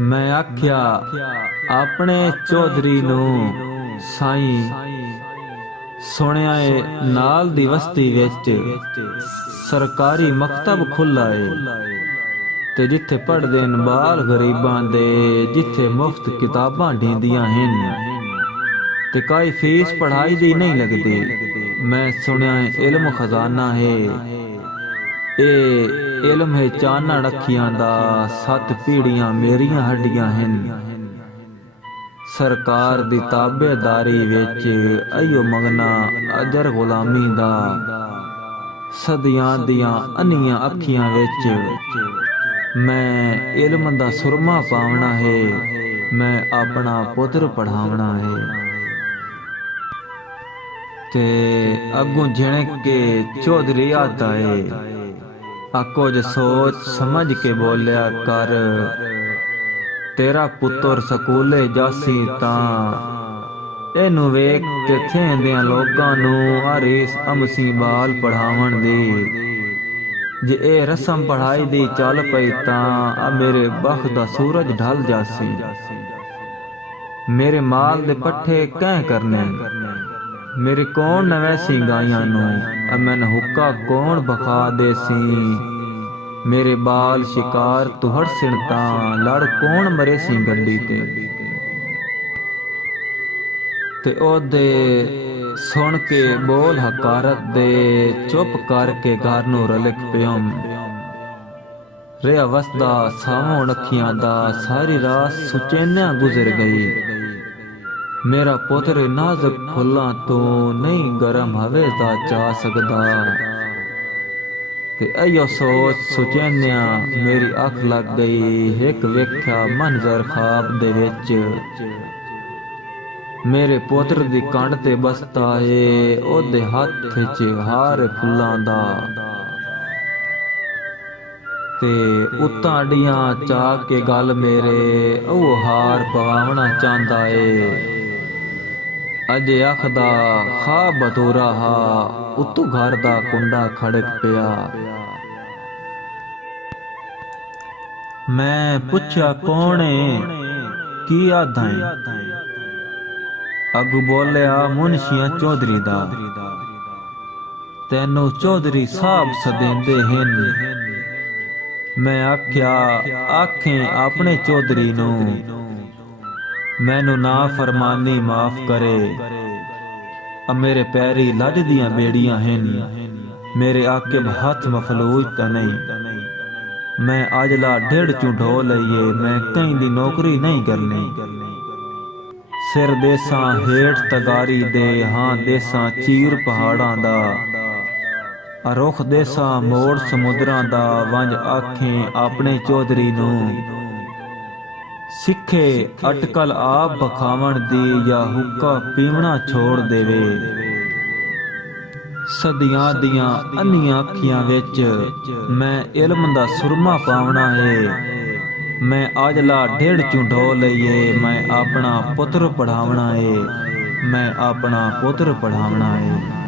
मैं आख्या अपने चौधरी नू साईं सुनिया है नाल दी बस्ती विच सरकारी मकतब खुला है ते जिथे पढ़दे न बाल गरीबां दे जिथे मुफ्त किताबां ढींदियां हन ते काई फीस पढ़ाई दी नहीं लगदी। मैं सुनिया है इल्म खजाना है ए इल्म है चानण अखियां दा सत पीढ़ियां मेरियां हड्डियां हन। सरकार दी ताबेदारी विच अयो मंगना अजर गुलामी दा सदियां दियां अन्नियां अखियां विच मैं इल्म दा सुरमा पावना है। मैं अपना पुत्र पढ़ावना है ते अगू झिणक के चौधरी आता है कुछ सोच समझ के बोलिया कर तेरा पुत्र सकूले जासी तां एनू वेख ते थेंदियां लोगां नू हरीस अमसी बाल पढ़ावन दी जे ए रस्म पढ़ाई दी चल पई तां आ मेरे बख दा सूरज ढल जासी। मेरे माल दे पट्ठे कैं करने मेरे कौन नवैसी गाइयां नू मैन हुक्का कौन बखा देसी। मेरे बाल शिकार तुहड़ सिणता लड़ कौन मरे सी गड्डी ते ओदे सुन के बोल हकारत दे चुप करके घर नू रलिक पियम रेहा वसदा सावों अखियां दा सारी रात सुचैन्या गुजर गई। मेरा पुत्र नाजुक फुल्लां तो नहीं गरम हवे दा चा सकदा ते अयो सोच सुचैन्या मेरी अख लग गई। एक वेख्या मंजर ख्वाब दे विच मेरे पुत्र दी कंड ते बसता है ओदे हथ च हार फुल्लां दा ते उत्तां अडियां चा के गल मेरे ओ हार पवावना चांदा है। अजे आखदा खा बतूरा हा उत्तू घर दा कुंडा खड़क पिया। मैं पुछया कौन है की आधा है अगू बोलिया मुंशिया चौधरी दा तैनू चौधरी साहब सदेंदे हन। मैं आख्या आखें अपने चौधरी नू मैनू ना फरमानी माफ करे मेरे पैरी लज दियां बेड़ियां हन मेरे आके हाथ मफलूज ता नहीं। मैं अजला डेढ़ चू ढो लईए मैं कहीं दी नौकरी नहीं करनी। सिर देसां हेठ तगारी दे हाँ देसां चीर पहाड़ां दा रुख देसां मोड़ समुद्रां दा वंज आखें अपने चौधरी नू सिखे अटकल आप बखावन दी या हुक्का पीवना छोड़ देवे। सदियां दियां अन्नियां अखियां विच मैं इल्म दा सुरमा पावना है। मैं अजला डेढ़ चू ढो लईए मैं अपना पुत्र पढ़ावना है। मैं अपना पुत्र पढ़ावना है।